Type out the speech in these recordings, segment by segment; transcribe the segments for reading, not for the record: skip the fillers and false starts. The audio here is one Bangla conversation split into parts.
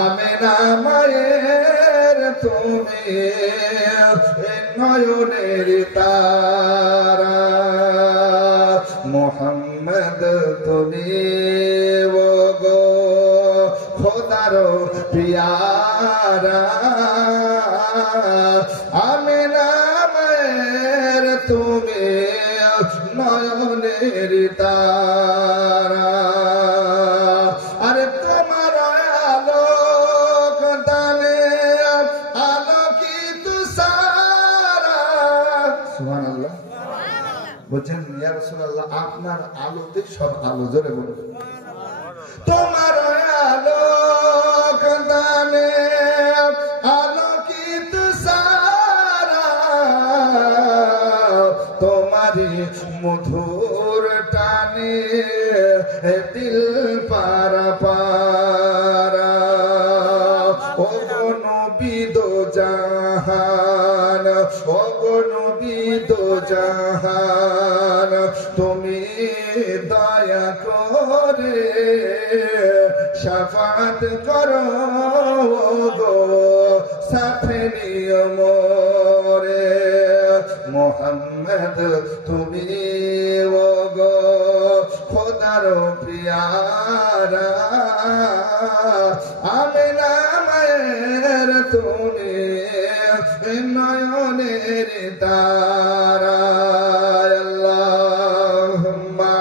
আমেনা মায়ের তুমি নয়নের তারা, মোহাম্মদ তুমি ও গো খোদার পিয়ারা, আমেনা মায়ের তুমি নয়নের তারা। আরে তোমার আলোক দানে আলোকিত সারা। সুবহানাল্লাহ। বলছেন ইয়া রাসূলুল্লাহ আপনার আলোতে সব আলো, জোরে বলুন। তোমার আলোক দানে আলোকিত সারা, তোমারি মধুর টানে দিল পারা পারা। ও নবী দো জাহান, ও নবী দো জাহান, তুমি দয়া করে শাফাত করো গো সাথে নিও মোরে। মোহাম্মদ তুমি ও গো খোদার পিয়ারা, আমেনা মায়ের তুমি নয়নের তারা। আল্লাহুম্মা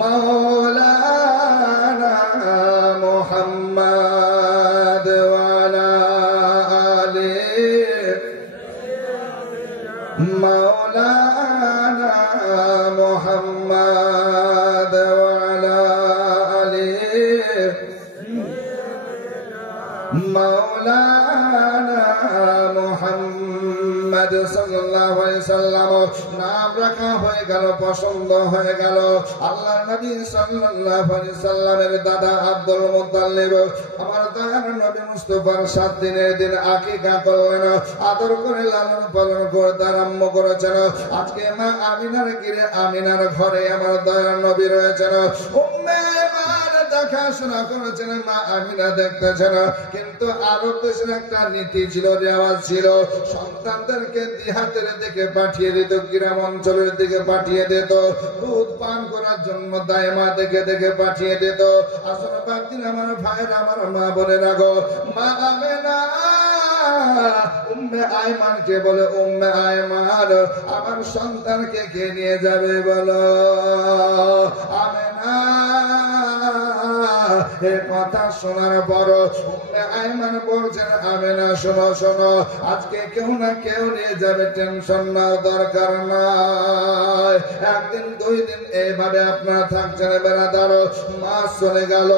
মাওলানা মুহাম্মদ ওয়া আলা আলি মাওলানা মুহাম্মদ ওয়া আলা আলি মাওলানা মুহাম্মদ সাল্লাল্লাহু আলাইহি সাল্লাম। নাম রাখা হয়ে গেল, পছন্দ হয়ে গেল। আল্লাহর নবী সাল্লাল্লাহু আলাইহি সাল্লামের দাদা আব্দুল মুত্তালিব আমার দয়ার নবী মুস্তাফার 7 দিনের দিন আকিকা করলেন, আদর করে লালন পালন করতে আরম্ভ করেছেন। আজকে মা আমিনার গিরে আমিনার ঘরে আমার দয়ার নবী রয়েছেন। উম্মে আইমান দেখাশোনা করেছেন, মা আমিনা দেখতেছেন। কিন্তু আরব দেশের একটা নীতি ছিল, রেওয়াজ ছিল, সন্তানদেরকে দিহাতের দিকে পাঠিয়ে দিত, গ্রাম অঞ্চলের দিকে পাঠিয়ে দিত, দুধ পান করার জন্য দায়মা দেখে দেখে পাঠিয়ে দিত। আসলে বাদিন আমার ভাইয়ের, আমার মা বোনের আগো, মা আমিনা উম্মে আইমানকে বলে, উম্মে আইমান আমার সন্তানকে কে নিয়ে যাবে বলো? আমিনা এ কথা শোনার পর উম্মে আইমান বলছেন, আমিনা শোনো শোনো, আজকে কেউ না কেউ নিয়ে যাবে, টেনশন নেওয়ার দরকার নাই। একদিন 2 দিন এইভাবে আপনারা থাকছেন বেড়াদার। মাস চলে গেল,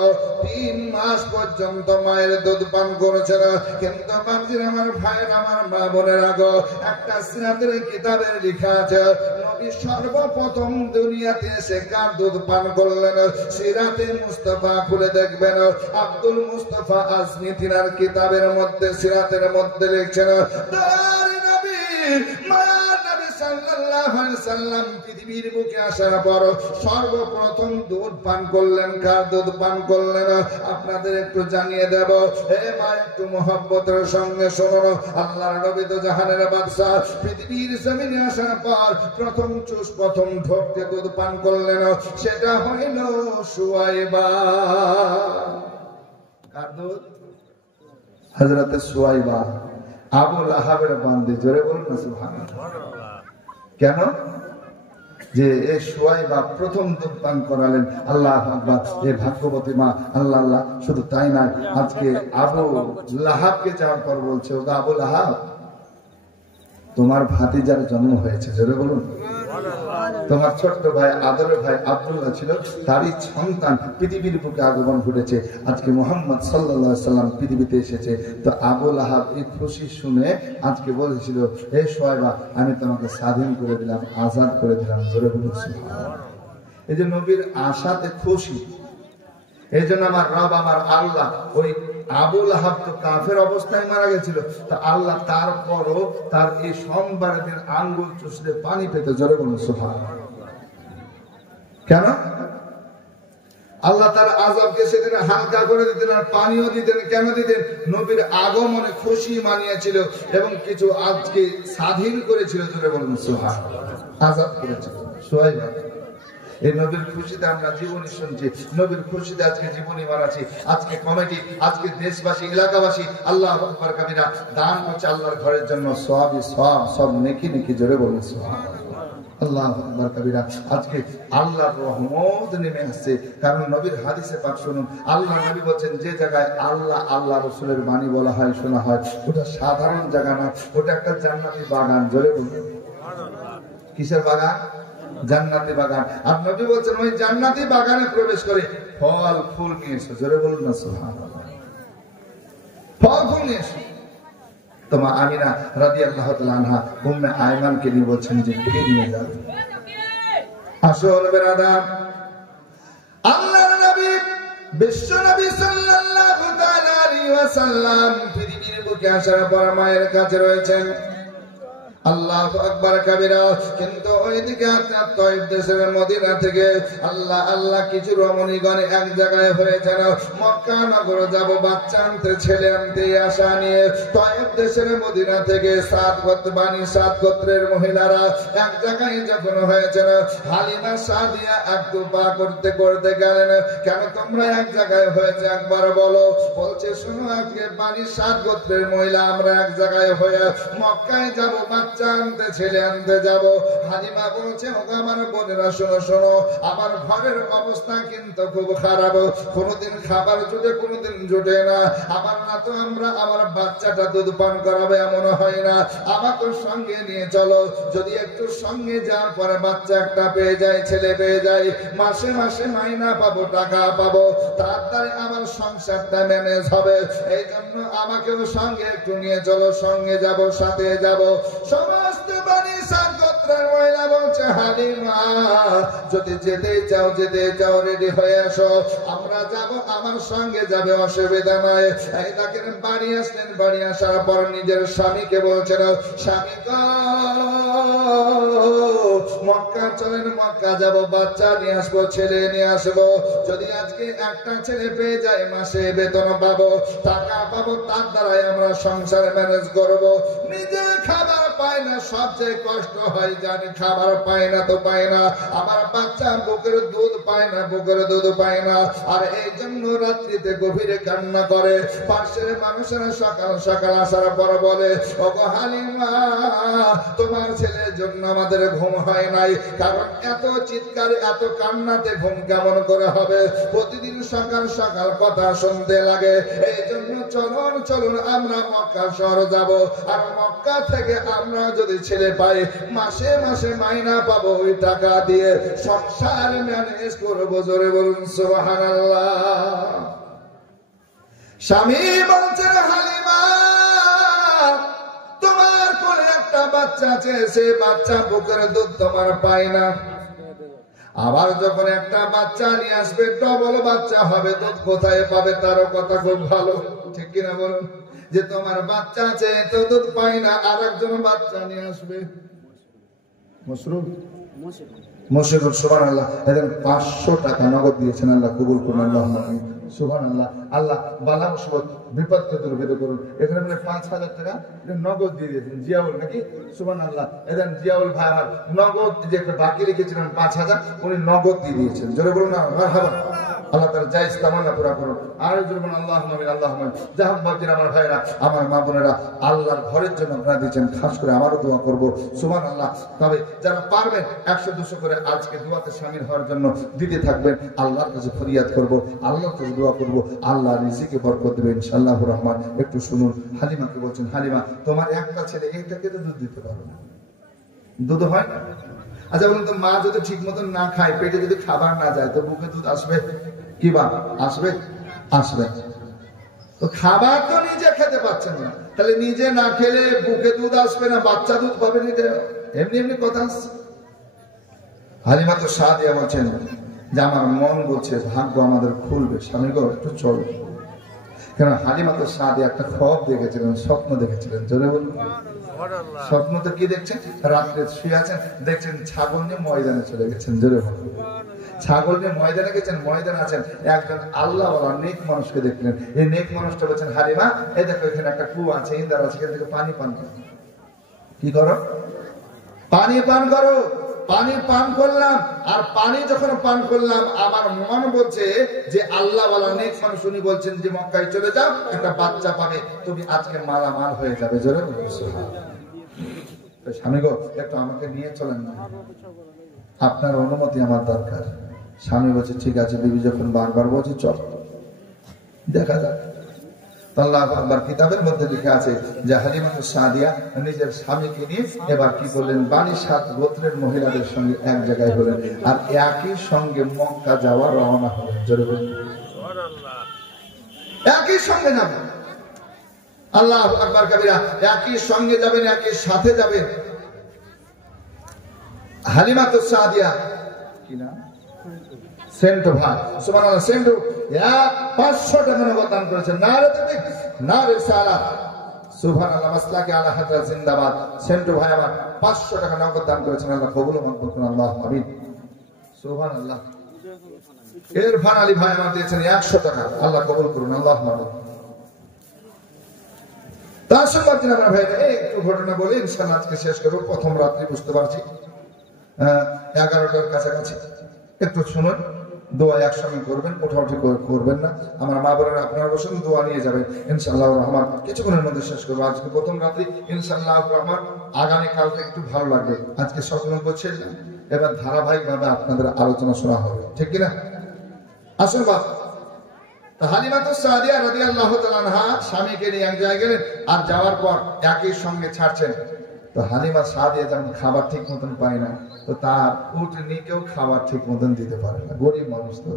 3 মাস পর্যন্ত মায়ের দুধ পান করেছেন। কিন্তু বাপজির আমার ভাইয়ের, আমার মা বোনের আগো, একটা সিরাতের কিতাবে লেখা আছে, নবী সর্বপ্রথম দুনিয়াতে এসে কার দুধ পান করলেন? সিরাতে মুস্তাফা খুলে দেখবেন, আব্দুল মুস্তাফা আজমি তিনার কিতাবের মধ্যে, সিরাতের মধ্যে লিখছেন, তার নবী মায়া নবী সাল্লাল্লাহু আলাইহি সাল্লাম পৃথিবীর বুকে আসার পর সর্বপ্রথম দুধ পান করলেন। কার দুধ পান করলেন? আপনাদের একটু জানিয়ে দেব। হে মা, একটু মহব্বতের সঙ্গে শুনুন। আল্লাহর নবী তো জাহানের বাদশা, পৃথিবীর জমিনে আসার পর প্রথম চুষ, প্রথম ঢোকতে দুধ পান করলেন, সেটা হইল সুয়াইবা। কার দুধ? হযরতে সুয়াইবা, আবু লাহাবের বান্দি। জোরে বলুন না সুবহানাল্লাহ। কেন? যে এই সুয়াইবা প্রথম দুধ পান করালেন। আল্লাহ আকবার, এই ভাগ্যবতী মা। আল্লাহ আল্লাহ। শুধু তাই না, আজকে আবু লাহাবকে যাওয়ার পর বলছে, ও আবু লাহাব, তোমার ভাতিজার জন্ম হয়েছে। জোরে বলুন। তোমার ছোট্ট ভাই, আদরের ভাই আব্দুল্লাহ ছিল, তারই সন্তান পৃথিবীর বুকে আগমন ঘটেছে। আজকে মুহাম্মদ সাল্লাল্লাহু আলাইহি সাল্লাম পৃথিবীতে এসেছে। তো আবু লাহাব এই খুশি শুনে আজকে বলেছিল, হে সুয়াইবা, আমি তোমাকে স্বাধীন করে দিলাম, আজাদ করে দিলাম। জোরে বলুন সুবহানাল্লাহ। এই যে নবীর আশাতে খুশি, এই জন্য আমার রব, আমার আল্লাহ, ওই আবু লাহাব তো কাফের অবস্থায় মারা গেছিল, তা আল্লাহ তারপরও তার এই সোমবারের দিন আঙ্গুল চুষলে পানি পেতে। জোরে বলুন সুবহানাল্লাহ। কেন? আল্লাহ তার আযাবকে সেদিন হালকা করে দিতেন আর পানিও দিতেন। কেন দিতেন? নবীর আগমনে খুশি মানিয়েছিল এবং কিছু আজকে স্বাধীন করেছিল। জোরে বলুন সুবহানাল্লাহ। আযাব করেছিল সুহাইব। এই নবীর খুশিতে আমরা জীবনী শুনছি, নবীর খুশিতে আজকে জীবনী বানাচ্ছি। আজকে কমিটি, আজকে দেশবাসী, এলাকাবাসী আল্লাহু আকবার কাবীরা দান করছে আল্লাহর ঘরের জন্য। সওয়াবই সওয়াব, সব নেকি নেকি। জোরে বলুন সুবহানাল্লাহ। আল্লাহু আকবার কাবীরা। আজকে আল্লাহর রহমত নেমে আসছে। কারণ নবীর হাদিসে পাক শুনুন, আল্লাহ নবী বলেন যে জায়গায় আল্লাহ আল্লাহ রাসূলের বাণী বলা হয়, শোনা হয়, ওটা সাধারণ জায়গা না, ওটা একটা জান্নাতি বাগান। জোরে বলুন সুবহানাল্লাহ। কিসের বাগান? জান্নাতি বাগান। আর নবী বলেন ওই জান্নাতি বাগানে প্রবেশ করে ফল ফুল নিয়ে এসো। জোরে বলুন না সুবহানাল্লাহ। ফল ফুল নিয়ে এসো। তোমা আমিনা রাদিয়াল্লাহু তাআলা আনহা উম্মে আয়মানকে নিয়ে বলছেন যে কে নিয়ে যাবে। আসল বেরাদার, আল্লাহর নবী বিশ্ব নবী সাল্লাল্লাহু তাআলা আলাইহি ওয়াসাল্লাম পৃথিবীর বুকে আসার পর মায়ের কাছে রয়েছেন। আল্লাহু আকবার কাবীরা। কিন্তু ওইদিকে তায়েফ দেশের মদিনা থেকে আল্লাহ আল্লাহ কিছু রমণীগণ এক জায়গায় হয়েছেন। মক্কা নগর যাব বাচ্চা আনতে, ছেলে আনতে আশা নিয়ে তায়েফ দেশের মদিনা থেকে সাত গোত্রের মহিলারা এক জায়গায় যখন হয়েছেন, হালিমা সাদিয়া একটু পা করতে করতে গেলেন। কেন তোমরা এক জায়গায় হয়েছে একবার বলো। বলছে শোনো, আজকে বানি সাত গোত্রের মহিলা আমরা এক জায়গায় হয়ে মক্কায় যাব, বাচ্চা আনতে, ছেলে আনতে যাব। হালিমা বলছে ওগো আমার বোনেরা শোনো শোনো, আমার ঘরের অবস্থা কিন্তু খুব খারাপ। কোনোদিন খাবার জুটে, কোনোদিন জুটে না। আবার না তো আমার বাচ্চাটা দুধ পান করাবে এমন হয় না। আমাকে সঙ্গে নিয়ে চলো। যদি একটু সঙ্গে যাওয়ার পরে বাচ্চা একটা পেয়ে যায়, ছেলে পেয়ে যায়, মাসে মাসে মাইনা পাবো, টাকা পাবো, তাড়াতাড়ি আমার সংসারটা ম্যানেজ হবে। এই জন্য আমাকেও সঙ্গে একটু নিয়ে চলো। সঙ্গে যাব, সাথে যাব। সমস্ত বানি সাত গোত্রের মহিলা বলছে হালিমা যদি যেতে চাও রেডি হয়ে আসো, আমরা যাব, আমার সঙ্গে যাবে, অসুবিধা নাই। এই দেখেন বাড়ি আসলেন। বাড়ি আসার পর নিজের স্বামীকে বলছেন স্বামী গো মক্কা চলেন, মক্কা যাব, বাচ্চা নিয়ে আসবো, ছেলে নিয়ে আসবো। যদি আজকে একটা ছেলে পেয়ে যায় মাসে বেতন পাবো, টাকা পাবো, তার দ্বারাই আমরা সংসার ম্যানেজ করবো। নিজে খাবার পায় না, সবচেয়ে কষ্ট হয় জানি। খাবার পায় না তো পায় না, আমার বাচ্চা বুকের দুধ পায় না, বুকের দুধ পায় না। আর এই জন্য রাত্রিতে গভীরে কান্না করে। পাশের মানুষেরা সকাল সকাল আসার পর বলে ওগো হালিমা তোমার ছেলের জন্য আমাদের ঘুম হয় নাই। কারণ এত চিৎকার, এত কান্নাতে ঘুম কেমন করে হবে? প্রতিদিন সকাল সকাল কথা শুনতে লাগে। এই জন্য চলুন চলুন আমরা মক্কা শহর যাব। আর মক্কা থেকে আমরা যদি ছেলে পাই, মাসে মাসে মাইনা পাবো, ওই টাকা দিয়ে সংসার ম্যানেজ করবো। জোরে বলুন সুবহানাল্লাহ। স্বামী বলছেন হালিমা তোমার কোলে একটা বাচ্চা আছে, সে বাচ্চা বুকের দুধ তোমার পায় না। আবার যখন একটা বাচ্চা নিয়ে আসবে, ডবল বাচ্চা হবে, দুধ কোথায় পাবে? তারও কথা খুব ভালো, ঠিক কিনা বলুন? যে তোমার বাচ্চা আছে তো দুধ পাই না, আর একজন বাচ্চা নিয়ে আসবে। মুশরিক সুবহানাল্লাহ। এদের 500 টাকা নগদ দিয়েছেন, আল্লাহ কবুল করুন। আল্লাহুম্মা আমিন। সুবহানাল্লাহ। আল্লাহ বালা মুসিবত বিপদকে দূর করুন। এখানে মানে 5000 টাকা নগদ দিয়ে দিয়েছেন জিয়াউল, নাকি? সুবহানাল্লাহ। এদের জিয়াউল ভাই নগদ যে একটা বাকি রেখেছিলেন 5000, উনি নগদ দিয়ে দিয়েছেন। জোরে বলুন না মারহাবা। আল্লাহ তাআলা জায়েজ তামান্না পুরা করুন। আর জোরে বলুন আল্লাহুম্মা আমিন। আল্লাহুম্মা আমিন। জাহান্নামের আমার ভাইরা, আমার মা বোনেরা, আল্লাহর ঘরের জন্য আপনারা দিয়েছেন, খাস করে আমারও দোয়া করব। সুবহানাল্লাহ। তবে যারা পারবেন 100-200 করে আজকে দোয়াতে শামিল হওয়ার জন্য দিতে থাকবেন। আল্লাহর কাছে ফরিয়াদ করব, আল্লাহর কাছে দোয়া করব, আল্লাহ রিজিকে বরকত দেবেন ইনশাআল্লাহুর রহমান। একটু শুনুন, হালিমাকে বলছেন হালিমা তোমার একটা ছেলে, এইটাকে তো দুধ দিতে পারো না, দুধ হয় না। আচ্ছা বলুন তো, মা যদি ঠিক মতন না খায়, পেটে যদি খাবার না যায়, তো বুকে দুধ আসবে কি? বা আসবে? আসবে। তো খাবার তো নিজে খেতে পাচ্ছেন না, তাহলে নিজে না খেলে বুকে দুধ আসবে না, বাচ্চা দুধ পাবে না? এমনি এমনি কথা আসছে। হালিমা তো সাদিয়া বলছেন যে আমার মন বলছে ভাগ্য আমাদের খুলবে, স্বামী গো একটু চলো। কেন হালিমা তো সাদিয়া একটা খোয়াব দেখেছিলেন, স্বপ্ন দেখেছিলেন। জোরে বলুন স্বপ্ন তো কি দেখছেন? রাত্রে শুয়ে আছেন, দেখছেন ছাগল নিয়ে ময়দানে চলে গেছেন। জোরে বলুন। ছাগল নিয়ে ময়দানে গেছেন, ময়দানে আছেন, একজন আল্লাহ নেক মানুষকে দেখলেন। এই নেক মানুষটা বলছেন, হালিমা এই দেখো এখানে একটা কুয়া আছে, ইন্দার আছে, এখান থেকে পানি পান করো। কি করো? পানি পান করো। পানি পান করলাম, আর পানি যখন পান করলাম আমার মন বলছে যে আল্লাহ ওয়ালা নেক মানুষ উনি বলছেন যে মক্কায় চলে যাও, একটা বাচ্চা পাবে, তুমি আজকে মালামাল হয়ে যাবে। জোরে বলুন। স্বামী গো একটু আমাকে নিয়ে চলেন না, আপনার অনুমতি আমার দরকার। স্বামী বলছে ঠিক আছে। বিবি যখন বারবার বলছে চল দেখা যাক। আল্লাহু আকবার। কিতাবের মধ্যে লেখা আছে যে হালিমাতুস সাদিয়া নিজের স্বামীকে নিয়ে এবার কি করলেন, বানি সাত গোত্রের মহিলাদের সঙ্গে এক জায়গায় হলেন, আর একই সঙ্গে মক্কা যাওয়া রওনা হলেন। জোরে বলুন সুবহানাল্লাহ। একই সঙ্গে যাবেন, আল্লাহু আকবার কবিরা। একই সঙ্গে যাবেন, একই সাথে যাবেন। হালিমাতুস সাদিয়া কি নাম? সেন্টু ভাই, সুবহানাল্লাহ। সেন্টু 500 টাকা নগদ দান করেছেন। নারে তাকবীর, নারে সালাত, সুবহানাল্লাহ। মাসলাকে আলা হাজরাত জিন্দাবাদ। সেন্টু ভাই আমার 500 টাকা নগদ দান করেছেন। আল্লাহ কবুল ও মকবুল করুন। আল্লাহু আমিন। সুবহানাল্লাহ। ইরফান আলী ভাই আমার দিয়েছেন 100 টাকা। আল্লাহ কবুল করুন। আল্লাহু আমিন। তার সঙ্গে আপনারা ভাই একটু ঘটনা বলি, ইনশাআল্লাহ আজকে শেষ করব। প্রথম রাত্রি বুঝতে পারছি 11টার কাছাকাছি। একটু শুনুন, দোয়া একসঙ্গে করবেন, উঠাউঠি করবেন না। আমার মা বোনেরা আপনারা বসুন, দোয়া নিয়ে যাবেন ইনশাআল্লাহ রহমান। কিছুক্ষণের মধ্যে শেষ করবো আজকে প্রথম রাত্রি ইনশাআল্লাহ রহমান। আগামী কালকে একটু ভালো লাগবে। আজকে স্বপ্ন করছে, এবার ধারাবাহিক ভাবে আপনাদের আলোচনা শোনা হবে, ঠিক কিনা? আসুন বাপ। হালিমাতুস সাদিয়া রাদিয়াল্লাহু তাআলা আনহা স্বামীকে নিয়ে এক জায়গায় গেলেন, আর যাওয়ার পর একই সঙ্গে ছাড়ছেন। তো হালিমা সাদিয়া যেমন খাবার ঠিক মতন পায় না, তো তার উটনিকেও খাবার ঠিক মতন দিতে পারে না। গরিব মানুষ তো,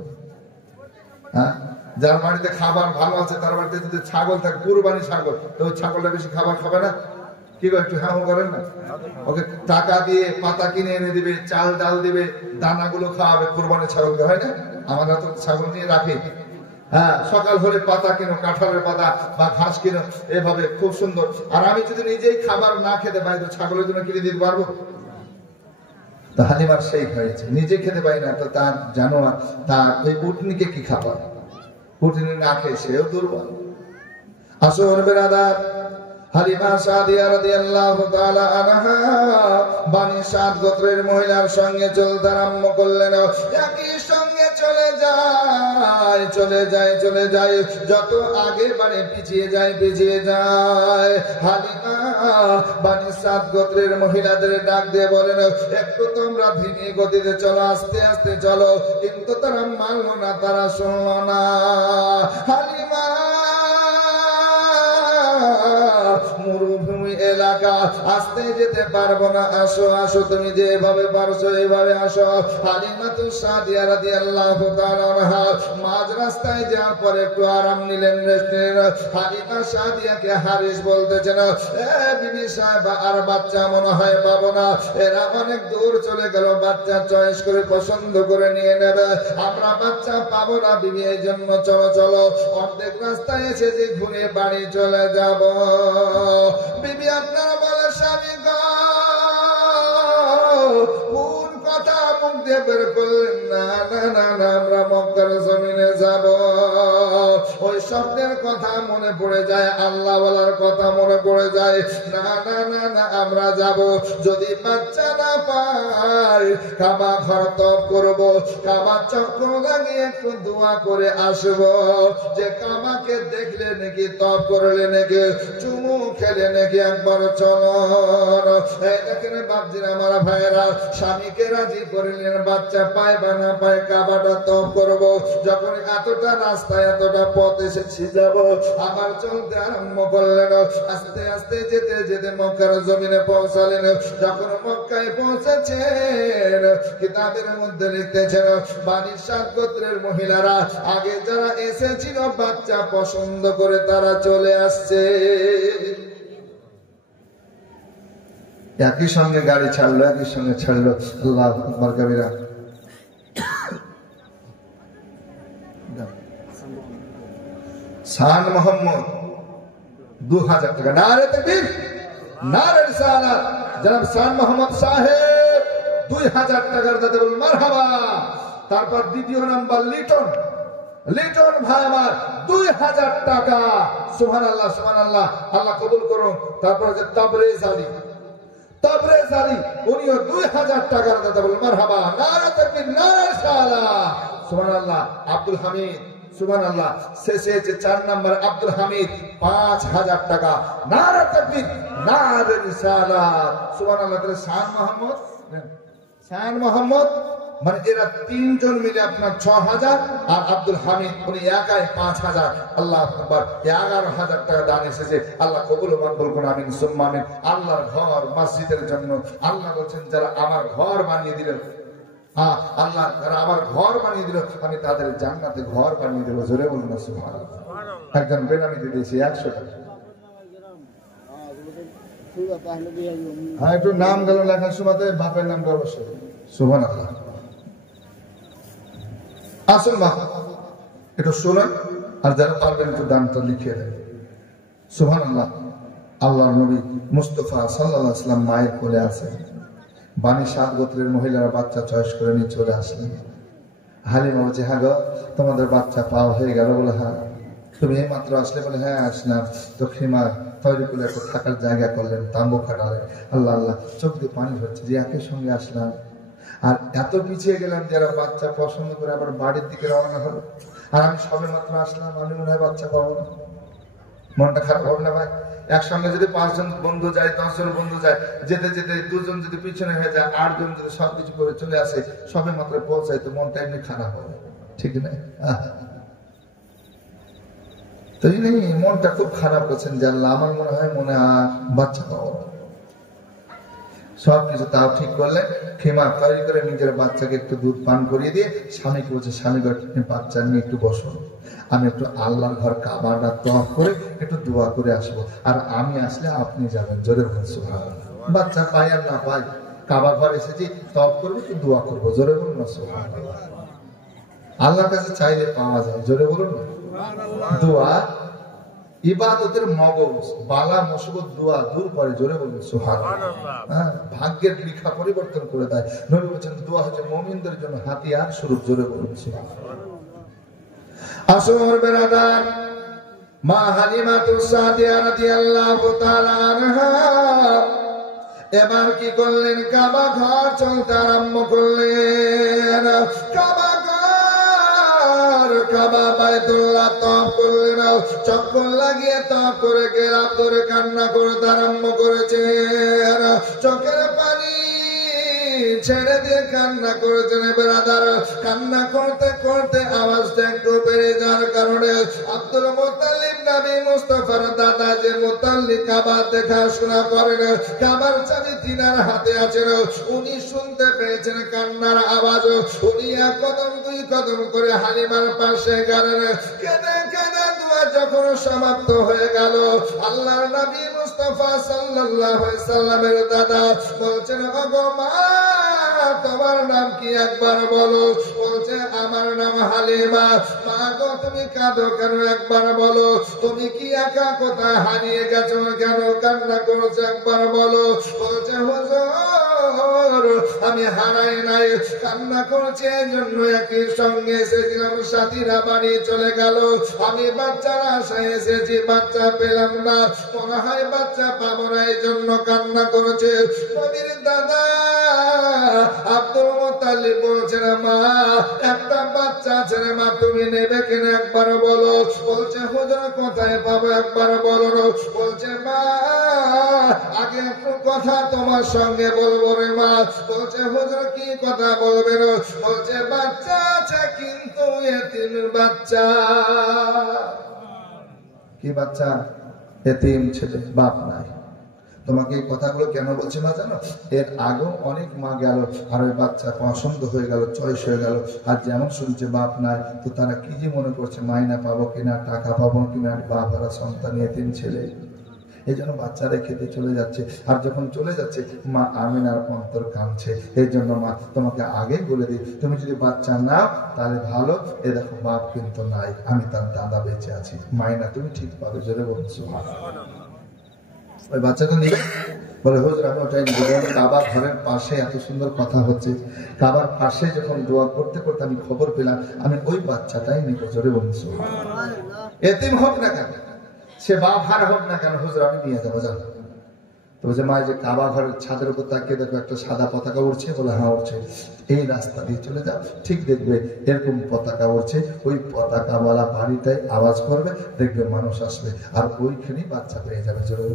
হ্যাঁ। যার বাড়িতে খাবার ভালো আছে তার বাড়িতে যদি ছাগল থাকে, কুরবানি ছাগল, তো ওই ছাগলটা বেশি খাবার খাবে না। কি করে একটু হ্যাঁ করেন না? ওকে টাকা দিয়ে পাতা কিনে এনে দিবে, চাল ডাল দিবে, দানাগুলো খাওয়াবে কুরবানি ছাগলকে, হয় না? আমরা তো ছাগল নিয়ে রাখি, হ্যাঁ। সকাল হলে পাতা কিনো, কাঁঠালের পাতা বা ঘাস কিনো, এভাবে খুব সুন্দর। আর আমি যদি নিজেই খাবার না খেতে পাই তো ছাগলের জন্য কিনে দিতে পারবো? তো হালিমার সেই হয়েছে, নিজে খেতে পাই না, তো তার জানোয়ার, তার ওই উটনিকে কি খাবার? উটনি না খেয়ে সেও দুর্বল। আসুন বেরাদার, হালিমা সাদিয়া রাদিয়াল্লাহু তাআলা আনহা বানি সাদ গোত্রের মহিলার সঙ্গে চলতে আরম্ভ করলেন। একই সঙ্গে চলে যায়, যত আগে বাড়ে পিছিয়ে যায়। হালিমা বানি সাদ গোত্রের মহিলাদের ডাক দিয়ে বলেন, একটু তোমরা ধীরে গতিতে চলো, আস্তে আস্তে চলো। কিন্তু তারা মানল না, তারা শুনল না। হালিমা মরুভূমি এলাকা, আসতে যেতে পারবো না, আসো আসো, তুমি যেভাবে পারছো এইভাবে আসো। হালিমাতুস সাদিয়া রাদিয়াল্লাহু তাআলা আনহা মাঝ রাস্তায় যাওয়ার পরে একটু আরাম নিলেন, রেস্ট নিলেন। হালিমা সাদিয়াকে হারিস বলতেছেন, বিবি সাহেব আর বাচ্চা মনে হয় পাবো না, এরা অনেক দূর চলে গেল, বাচ্চা চয়েস করে পছন্দ করে নিয়ে নেবে, আমরা বাচ্চা পাবো না বিবি, এই জন্য চলো অর্ধেক রাস্তায় এসে যে ঘুরে বাড়ি চলে যাব। বিবি আপনারা বলে, স্বামী গো কোন কথা মুখ দিয়ে বের করলেন? না, আমরা মক্কার জমিনে যাব। ওই শব্দের কথা মনে পড়ে যায়, আল্লাহ বলার কথা মনে পড়ে যায়। না, আমরা যাব। যদি বাচ্চা না পাই কাবা ঘর তপ করব, কাবা চক্র লাগিয়ে একটু দোয়া করে আসব, যে কাবাকে দেখলে নাকি তপ করলে নাকি চুমু খেলে নাকি একবার চলন। এই দেখেন বাপজিরা, আমার ভাইয়েরা, স্বামীকে রাজি করলেন, বাচ্চা পায় বা না পায় কাবাটা তপ করব। যখন এতটা রাস্তায় এতটা পথ এসেছি যাব, আবার চলতে আরম্ভ করলেন। আস্তে আস্তে যেতে মক্কার জমিনে পৌঁছালেন। যখন মক্কায় পৌঁছেছেন, কিতাবের মধ্যে লিখতেছেন, বানি সাদ গোত্রের মহিলারা আগে যারা এসেছিল বাচ্চা পছন্দ করে তারা চলে আসছে। একই সঙ্গে গাড়ি ছাড়লো, একই সঙ্গে ছাড়লো। আল্লাহু আকবার কবিরা। শান মোহাম্মদ 2000 টাকা। নারে তাকবীর, নারে রিসালাত জনাব শান মোহাম্মদ সাহেব 2000 টাকার দাদা বলুন মারহাবা। তারপর দ্বিতীয় নাম্বার লিটন, লিটন ভাই আমার 2000 টাকা। সুবহানাল্লাহ সুবহানাল্লাহ, আল্লাহ কবুল করুন। তারপর যে তাবরেজ আলী, তাবরেজ আলী উনিও 2000 টাকার দাদা বলুন মারহাবা। নারে তাকবীর নারে রিসালাত সুবহানাল্লাহ। আব্দুল হামিদ সুবহানাল্লাহ, শেষে যে 4 নাম্বার আব্দুল হামিদ 5000 টাকা। নারে তাকবীর নারে রিসালাত সুবহানাল্লাহ। তাহলে শান মোহাম্মদ, শান মোহাম্মদ মানে এরা তিনজন মিলে আপনার 6000 আর আব্দুল হামিদ উনি একাই 5000। আল্লাহ আকবার, 11000 টাকা দান এসেছে। আল্লাহ কবুল ও মকবুল করুন, আমিন সুম্মা আমিন। আল্লাহর ঘর মসজিদের জন্য আল্লাহ বলেন যারা আমার ঘর বানিয়ে দিল, আল্লাহ যারা আমার ঘর বানিয়ে দিল আমি তাদের জান্নাতে ঘর বানিয়ে দেবো। জোরে বলুন না সুবহানাল্লাহ। একজন বেনামি দিয়েছি 100 টাকা। হ্যাঁ, একটু নাম গেল লেখার সময়তে বাপের নামটা অবশ্যই। সুবহানাল্লাহ। আসল মা একটু শোনেন, আর যারা পারবেন একটু দানটা লিখিয়ে দেন। সুবহানাল্লাহ। আল্লাহ নবী মুস্তাফা সাল্লাল্লাহু আলাইহি ওয়াসাল্লাম মায়ের কোলে আছেন। বানি 7 গোত্রের মহিলারা বাচ্চা চয়েস করে নিয়ে চলে আসলেন। হালিমা বলছে, হ্যাঁ গো তোমাদের বাচ্চা পাওয়া হয়ে গেল? বলে হ্যাঁ। তুমি এই মাত্র আসলে? বলে হ্যাঁ আসলাম। তো খিমা তৈরি করে একটা থাকার জায়গা করলেন, তাম্বু খাটালেন। আল্লাহ আল্লাহ, চোখ দিয়ে পানি হচ্ছে যে একের সঙ্গে আসলাম আর এত পিছিয়ে গেলাম যারা বাচ্চা পছন্দ করে আবার বাড়ির দিকে রওনা হলো, আর আমি সবে মাত্র আসলাম, আমি মনে হয় বাচ্চা পাবো না। মনটা খারাপ হবে না ভাই? একসঙ্গে যদি 5 জন বন্ধু যায়, 10 জন বন্ধু যায়, যেতে যেতে 2 জন যদি পিছনে হয়ে যায়, 8 জন যদি সবকিছু করে চলে আসে, সবে মাত্র পৌঁছায়, তো মনটা এমনি খারাপ হবে, ঠিক না? তো মনটা খুব খারাপ করছেন যে আল্লাহ আমার মনে হয় মনে আর বাচ্চা পাবো না। সবকিছু তাও ঠিক করলে খেমা তৈরি করে নিজের বাচ্চাকে একটু দুধ পান করিয়ে দিয়ে স্বামীকে বলছে, স্বামী বাচ্চা নিয়ে একটু বসো, আমি একটু আল্লাহর ঘর কাবাটা তওয়াফ করে একটু দোয়া করে আসবো, আর আমি আসলে আপনি যাবেন। জোরে বলুন সুবহানাল্লাহ। বাচ্চা পাই আর না পাই, কাবার ঘর এসেছি, তওয়াফ করবো, একটু দোয়া করবো। জোরে বলুন না সুবহানাল্লাহ। আল্লাহর কাছে চাইলে পাওয়া যায়। জোরে বলুন না। দোয়া ইবাদতের মগজ, বালা মুসিবত দোয়া দূর করে। জোরে বলুন সুবহানাল্লাহ। ভাগ্যের লিখা পরিবর্তন করে দেয়। নবী বলেছেন দোয়া হচ্ছে মুমিনদের জন্য হাতিয়ার স্বরূপ। জোরে বলুন সুবহানাল্লাহ। আসর বেরাদার মা হালিমাতুস সাদিয়া রাদিয়াল্লাহু তাআলা আনহা এবার কি করলেন? কাবা ঘর চলতে আরম্ভ করলেন। কাবা কাবা বাইতুল্লাহ তওয়াফ করলেন, চক্কর লাগিয়ে তওয়াফ করে গেরাব ধরে কান্না করতে আরম্ভ করেছেন। চোখের পানি ছেড়ে দিয়ে কান্না করেছেন বেরাদার। কান্না করতে করতে আওয়াজটা একটু বেড়ে যাওয়ার কারণে আব্দুল মুত্তালিব নবী মুস্তাফার দাদা যে মুত্তালিব কাবা দেখাশোনা করেন, কাবার চাবি তিনার হাতে আছেন, উনি শুনতে পেয়েছেন কান্নার আওয়াজ। উনি 1 কদম 2 কদম করে হালিমার পাশে গেলেন। কেঁদে কেঁদে দোয়া যখন সমাপ্ত হয়ে গেল, আল্লাহর নবী মুস্তাফা সাল্লাল্লাহু আলাইহি সাল্লামের দাদা বলছেন, ওগো মা তোমার নাম কি একবার বলো। বলছে আমার নাম হালিমা। মা গো তুমি কাঁদো কেন একবার বলো। তুমি কি একা কোথায় হারিয়ে গেছো কেন কান্না করছো একবার বলো। বলছে হুজুর আমি হারাই নাই, কান্না করছি এই জন্য একই সঙ্গে এসেছিলাম, সাথীরা বাড়ি চলে গেল, আমি বাচ্চার আশায় এসেছি, বাচ্চা পেলাম না, মনে হয় বাচ্চা পাবো না, এই জন্য কান্না করেছে। নবীর দাদা আব্দুল মুত্তালিব বলছেন, মা একটা বাচ্চা আছে রে মা, তুমি নেবে কিনা একবার বলো। বলছে হুজুর কোথায় পাবো একবার বলো। বলছে মা আগে একটু কথা তোমার সঙ্গে বলবো রে মা। বলছে হুজুর কি কথা বলবেন। বলছে বাচ্চা আছে কিন্তু এতিম বাচ্চা। কি বাচ্চা? এতিম ছেলে, বাপ নাই। তোমাকে এই কথাগুলো কেন বলছি মা জানো? এর আগেও অনেক মা গেল আর ওই বাচ্চা পছন্দ হয়ে গেল, চয়েস হয়ে গেল, আর যেমন শুনছে বাপ নাই, তো তারা কি যে মনে করছে মাইনা পাবো কিনা, টাকা পাবো কিনা, বাপ হারা সন্তান, এতিম ছেলে, এই জন্য বাচ্চারা খেতে চলে যাচ্ছে। আর যখন চলে যাচ্ছে মা আমিনার অন্তর কাঁদছে। এই জন্য মা তোমাকে আগে বলে দিই, তুমি যদি বাচ্চা নাও তাহলে ভালো, এ দেখো বাপ কিন্তু নাই, আমি তার দাদা বেঁচে আছি, মাইনা তুমি ঠিক পাবে। জোরে বলছো ওই বাচ্চাটা নিয়ে বলে হুজুর আমি ওটাই নিয়ে কাবা ঘরের পাশে এত সুন্দর কথা হচ্ছে, কাবার পাশে যখন দোয়া করতে করতে আমি খবর পেলাম, আমি ওই বাচ্চাটাই নিয়ে জোরে বলছি, এতিম হোক না কেন, সে বাপ হার হোক না কেন, হুজুর আমি নিয়ে যাবো যাবো। তো বলছে মা যে কাবা ঘরের ছাদের উপর তাকিয়ে দেখো একটা সাদা পতাকা উঠছে, বলে হ্যাঁ উঠছে, এই রাস্তা দিয়ে চলে যাও, ঠিক দেখবে এরকম পতাকা উঠছে, ওই পতাকা বলা বাড়িটাই আওয়াজ করবে, দেখবে মানুষ আসবে, আর ওইখানেই বাচ্চা পেয়ে যাবে। জোরে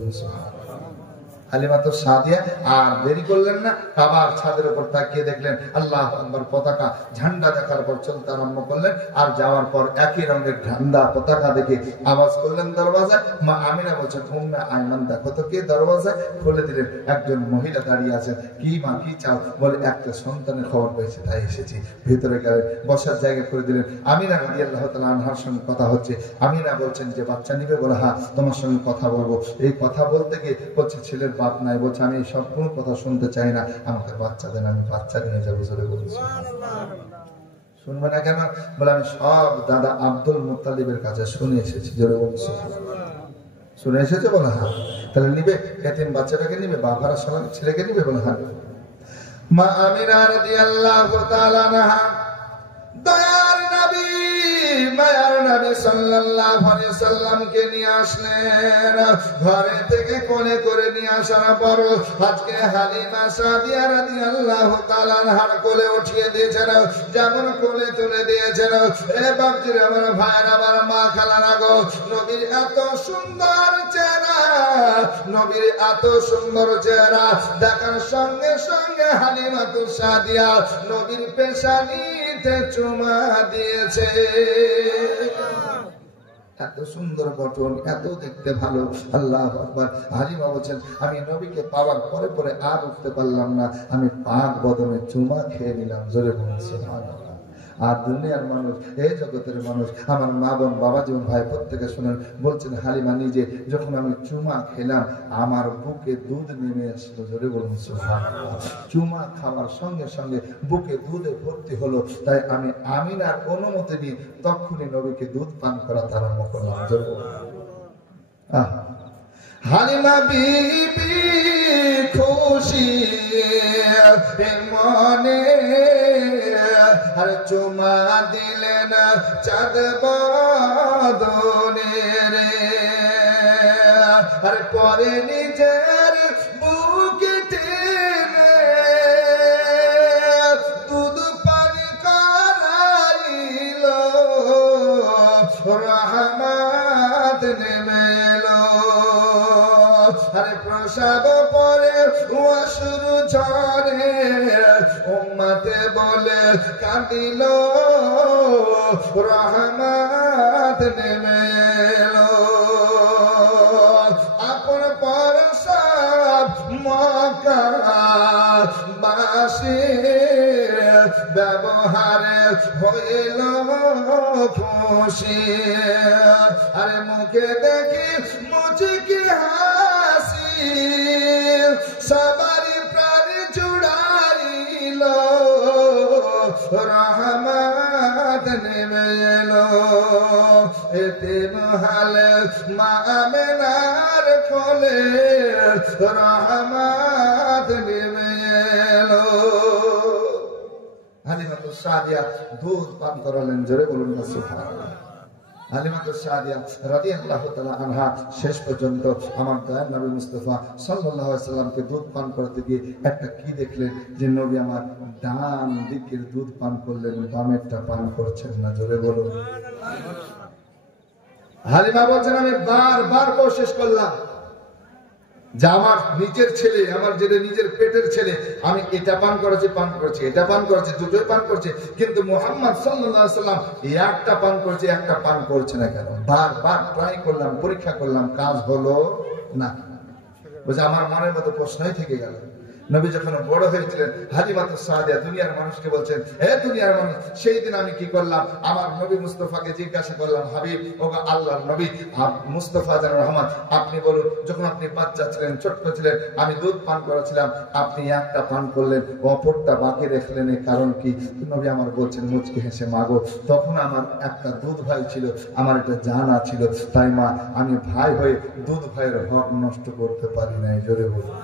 হালিমা তো সাদিয়া আর দেরি করলেন না, কাবার ছাদের উপর তাকিয়ে দেখলেন আল্লাহু আকবার পতাকা, ঝান্ডা দেখার পর চলতে আরম্ভ করলেন, আর যাওয়ার পর একই রঙের ঝান্ডা পতাকা দেখে আওয়াজ করলেন দরওয়াজায়। মা আমিনা বলছেন উম্মে আইমান দেখো তো কে দরওয়াজায়, খুলে দিলেন, একজন মহিলা দাঁড়িয়ে আছেন। কি মা কি চাও? বলে একটা সন্তানের খবর পেয়েছে তাই এসেছি। ভিতরে গেলেন, বসার জায়গা করে দিলেন। আমিনা রাদিয়াল্লাহু তাআলা আনহার সঙ্গে কথা হচ্ছে। আমিনা বলছেন যে বাচ্চা নিবে? বলে হ্যাঁ তোমার সঙ্গে কথা বলবো। এই কথা বলতে গিয়ে বলছে ছেলের বাপ নাই, বলছে আমি সব কোনো কথা শুনতে চাই না, আমাকে বাচ্চা দেন, আমি বাচ্চা নিয়ে যাবো। জোরে বলছি শুনবে না কেন? বলে আমি সব দাদা আব্দুল মুত্তালিবের কাছে শুনে এসেছি। জোরে বলছি শুনে এসেছে? বলে হ্যাঁ। তাহলে নিবে? এতিম বাচ্চাটাকে নিবে? বাবারা সবাই ছেলেকে নিবে? বলে হ্যাঁ। মা আমিনা রাদিয়াল্লাহু তাআলা আনহা দয়ার নবী মায়ার নবী সাল্লাল্লাহু আলাইহি সাল্লামকে নিয়ে আসলেন। ঘরে থেকে কোলে করে নিয়ে আসার পর আজকে হালিমা সাদিয়া রাদিয়াল্লাহু তাআলা আনহার কোলে উঠিয়ে দিয়েছেন, যেমন কোলে তুলে দিয়েছেন। এ বাপজির আমার ভাইয়ের আমার মা খালারা গো, নবীর এত সুন্দর চেহারা, নবীর এত সুন্দর চেহারা দেখার সঙ্গে সঙ্গে হালিমা তো সাদিয়া নবীর পেশানিতে চুমা দিয়েছে। এত সুন্দর গঠন, এত দেখতে ভালো। আল্লাহু আকবার। হালিমা বলছেন আমি নবীকে পাওয়ার পরে পরে আর উঠতে পারলাম না, আমি পাক বদনে চুমা খেয়ে নিলাম। জোরে বলুন সুবহানাল্লাহ। আর দুনিয়ার মানুষ, এই জগতের মানুষ, আমার মা বোন বাবা জীবন ভাই প্রত্যেকে শুনেন, বলছেন হালিমা নিজে যখন আমি চুমা খেলাম আমার বুকে দুধ নেমে আসলো। জোরে বলুন সুবহানাল্লাহ। চুমা খাওয়ার সঙ্গে সঙ্গে বুকে দুধে ভর্তি হলো, তাই আমি আমিনার অনুমতি নিয়ে তখনই নবীকে দুধ পান করা আরম্ভ করলাম। জোরে বলুন হালিমা বিবি খুশি মনে, আর চুমা দিলেন চাঁদ বদনে রে, আর পরে নিজের বুকে টেনে দুধ পানি করাইল, রহমত নেমেলো। আরে প্রসাদ পরে অশ্রু ঝরে, উম্মতে বলে কাঁদিল, রহমত নেমে এলো। আপন পর সব মক্কা বাসী ব্যবহারে হইল খুশি, আরে মুখে দেখি মুচকি হাসি, সবারই প্রাণ জুড়াইল, রহমত নেমে এলো। এতিম হালে মা আমিনার কোলে রহমত নেমে এলো। হালিমা তো সাদিয়া দুধ পান করালেন। জোরে বলুন না সুবহানাল্লাহ। হালিমা তো সাদিয়া রাদিয়াল্লাহু তাআলা আনহা শেষ পর্যন্ত আমার দয়ার নবী মুস্তাফা সাল্লাল্লাহু আলাইহি সাল্লামকে দুধ পান করাতে গিয়ে একটা কি দেখলেন, যে নবী আমার ডান দিকের দুধ পান করলেন, বামেরটা পান করছেন না। জোরে বলুন। হালিমা বলছেন আমি বারবার কোশিশ করলাম যে আমার নিজের ছেলে, আমার যেটা নিজের পেটের ছেলে, আমি এটা পান করেছি, এটা পান করেছি, দুটোই পান করছি, কিন্তু মুহাম্মদ সাল্লাল্লাহু আলাইহি সাল্লাম একটা পান করেছে, একটা পান করছে না কেন? বারবার ট্রাই করলাম, পরীক্ষা করলাম, কাজ হলো না। বুঝে আমার মনের মতো প্রশ্নই থেকে গেল। নবী যখন বড় হয়েছিলেন হালিমাতুস সাদিয়া দুনিয়ার মানুষকে বলছেন, হে দুনিয়ার মানুষ, সেই দিন আমি কি করলাম? আমার নবী মুস্তাফাকে জিজ্ঞাসা করলাম, হাবিব ও আল্লাহর নবী মুস্তাফা জানুর রহমান, আপনি বলুন, যখন আপনি বাচ্চা ছিলেন, ছোট্ট ছিলেন, আমি দুধ পান করেছিলাম, আপনি একটা পান করলেন, অপরটা বাকি রাখলেন, এর কারণ কি? নবী আমার বলছেন মুচকি হেসে, মাগো, তখন আমার একটা দুধ ভাই ছিল, আমার একটা জানা ছিল, তাই মা আমি ভাই হয়ে দুধ ভাইয়ের হক নষ্ট করতে পারি নাই। জোরে বলুন।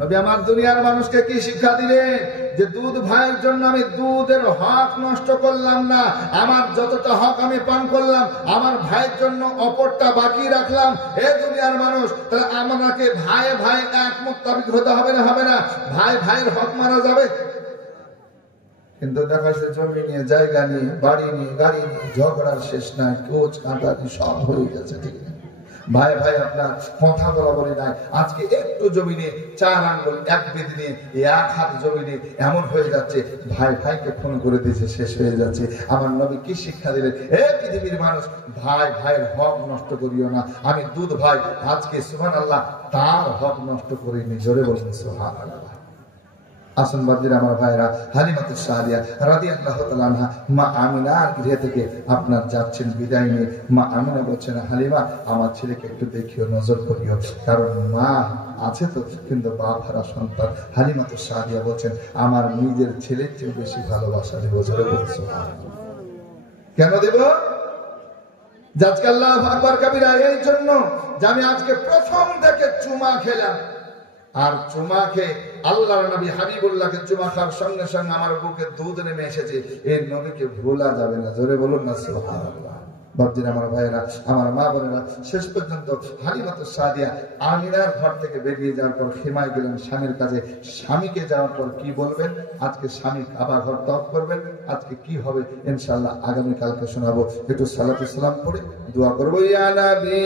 নবী আমার দুনিয়ার মানুষকে কি শিক্ষা দিলেন? যে দুধ ভাইয়ের জন্য আমি দুধের হক নষ্ট করলাম না, আমার যতটা হক আমি পান করলাম, আমার ভাইয়ের জন্য অপরটা বাকি রাখলাম। এ দুনিয়ার মানুষ, তাহলে আমাকে ভাই ভাই এক মোত্তাবিক হতে হবে না? হবে না? ভাই ভাইয়ের হক মারা যাবে? কিন্তু দেখা যাচ্ছে জমি নিয়ে, জায়গা নিয়ে, বাড়ি নিয়ে, গাড়ি নিয়ে ঝগড়ার শেষ নাই, কোচ কাঁটারি সব হয়ে গেছে। ঠিক না? ভাই ভাই আপনার কথা বলা বলে নাই। আজকে একটু জমি নিয়ে, 4 আঙ্গুল এক বেদ নিয়ে, 1 হাত জমি নিয়ে এমন হয়ে যাচ্ছে, ভাই ভাইকে ফোন করে দিয়েছে, শেষ হয়ে যাচ্ছে। আমার নবী কি শিক্ষা দিলেন? হে পৃথিবীর মানুষ, ভাই ভাইয়ের হক নষ্ট করিও না। আমি দুধ ভাই আজকে সুবহানাল্লাহ তার হক নষ্ট করিনি। জোরে বলুন সুবহানাল্লাহ। আসুন বাদ্দির আমার ভাইরা, হালিমাতুস সাদিয়া রাদিয়াল্লাহু তাআলা আনহা মা আমিনার গৃহ থেকে আপনার যাচ্ছেন বিদায় নিয়ে। মা আমিনা বলছেন, হালিমা আমার ছেলেকে একটু দেখিও, নজর করিও, কারণ মা আছে তো, কিন্তু বাপ হারা সন্তান। হালিমাতুস সাদিয়া বলছেন, আমার নিজের ছেলের চেয়ে বেশি ভালোবাসা দেব। জোরে বলুন সুবহানাল্লাহ। কেন দেব? আজকে আল্লাহু আকবার কবিরা, এই জন্য যে আমি আজকে প্রথম থেকে চুমা খেলাম, আর চুমা খেয়ে আল্লাহর নবী হাবিবুল্লাহকে চুমা খাওয়ার সঙ্গে সঙ্গে আমার বুকে দুধ নেমে এসেছে। এই নবীকে ভোলা যাবে না। জোরে বলুন না সুবহানাল্লাহ। বাপজির আমার ভাইয়েরা, আমার মা বোনেরা, শেষ পর্যন্ত হালিমাতুস সাদিয়া আমিনার ঘর থেকে বেরিয়ে যাওয়ার পর খেমায় গেলেন স্বামীর কাছে। স্বামীকে যাওয়ার পর কি বলবেন? আজকে স্বামী কাবা ঘর তওয়াফ করবেন। আজকে কি হবে ইনশাআল্লাহ আগামী কালকে শোনাবো। একটু সালাতুস সালাম পড়ে দোয়া করবো। ইয়া নবী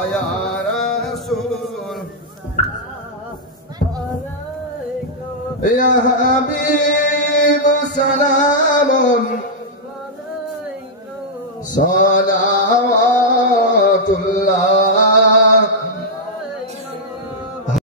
আয়া রাসূল ইয়া হাবিব সালাম আলাইকুম।